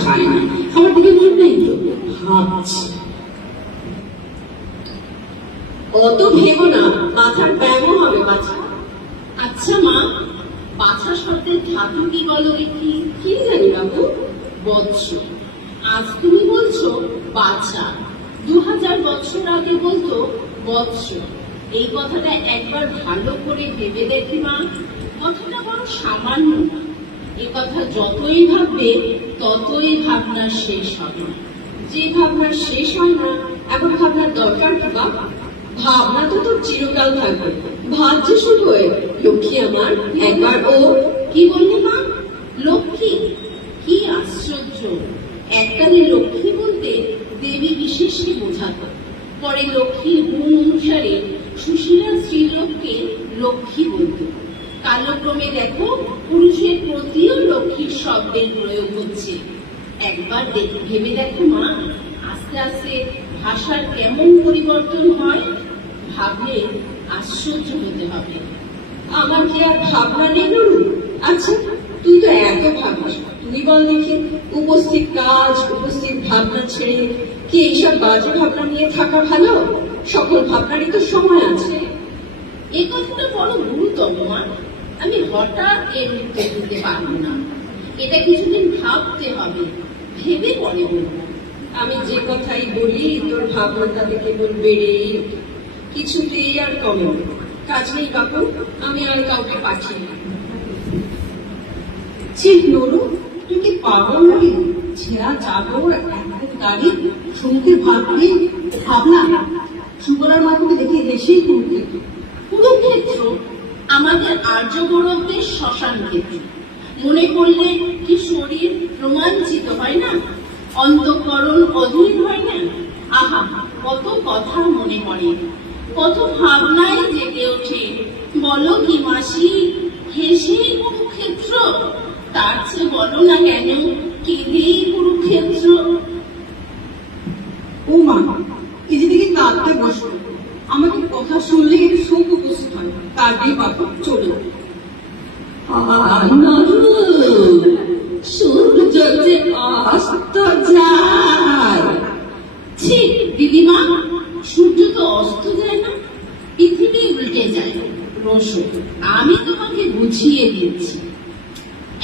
খায় না। আমার দিকে মনে নেই তো, ভাবছি। অত ভেবো না, মাথার ব্যায়ামও হবে বাছা। আচ্ছা মা, বাছা শব্দের ধাতু কি বলো দেখি? কি জানি বাবু। বৎস। আজ তুমি বলছো বাছা, 2000 বছর আগে বলতো বৎস। এই কথাটা একবার ভালো করে ভেবে দেখি মা, কথাটা বড় সামান্য না। এ কথা যতই ভাববে ততই ভাবনা শেষ হবে না। যে ভাবনা শেষ হয় না, এখন ভাবনার দরকার কি বাবা? ভাবনা তো তোর চিরকাল থাকবে, ভাবছে শুধু হয়ে। লক্ষ্মী আমার, একবার ও। কি বললি মা? লক্ষ্মী? কি আশ্চর্য! এককালে লক্ষ্মী বলতে দেবী বিশেষকে বোঝাতো, পরে লক্ষ্মীর গুণ অনুসারে সুশীলা স্ত্রীলোককে লক্ষ্মী বলত। কালক্রমে দেখো পুরুষের প্রতিও লক্ষ্মীর শব্দের প্রয়োগ হচ্ছে। একবার ভেবে দেখো মা, আস্তে আস্তে ভাষার কেমন পরিবর্তন হয়। ভাবলে আশ্চর্য হতে হবে। আমার কি আর ভাবনা নেই নুরু? আচ্ছা, তুই তো এত ভাবিস, তুই বল দেখি, উপস্থিত কাজ, উপস্থিত ভাবনা ছেড়ে কি এইসব বাজে ভাবনা নিয়ে থাকা ভালো? সকল ভাবনারই তো সময় আছে। এই কথাটা বড় গুরুতর মা, আমি হঠাৎ এর উত্তর দিতে পারবো না। এটা কিছুদিন ভাবতে হবে, ভেবে পরে বলবো। আমি যে কথাই বলি তোর ভাবনাটাতে কেবল বেড়েই ওঠে, কিছুতেই আর কমে না। কাজ নেই বাবু, আমি আর কাউকে পাঠিয়ে না। ঠিক নুরু, তুই কি পাগল নাকি? ছেঁড়া চাদর, এক গাড়ি, সমুদ্রের ভাববি ভাবনা। সুবলার মাকে দেখে হেসেই কুরুক্ষেত্র। কুরুক্ষেত্র আমাদের আর্য গৌরবদের শ্মশান ক্ষেত্র। মনে করলে কি শরীর রোমাঞ্চিত হয় না? অন্তঃকরণ অধীর হয় না? আহা, কত কথা মনে পড়ে, কত ভাবনায় জেগে ওঠে। বলো কি মাসি, হেসেই কুরুক্ষেত্র? তার চেয়ে বলো না কেন কেঁদেই কুরুক্ষেত্র? ও মা, এই যে দেখি কাঁদতে বসলো। আমাকে কথা শুনলে একটু শোক উপস্থিত হয়, কাঁদবেই বাবা। চলো। সূর্য যে অস্ত যায়। ছি দিদিমা, সূর্য তো অস্ত যায় না, পৃথিবী উল্টে যায়। রসো, আমি তোমাকে বুঝিয়ে দিচ্ছি।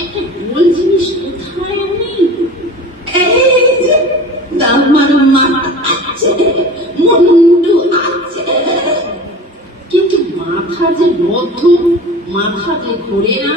একটা গোল জিনিস কোথায় নেই? এই যে আমার মাথা আছে, মুন্ডু আছে, কিন্তু মাথা যে বদ্ধ, মাথা যে ঘোরে না।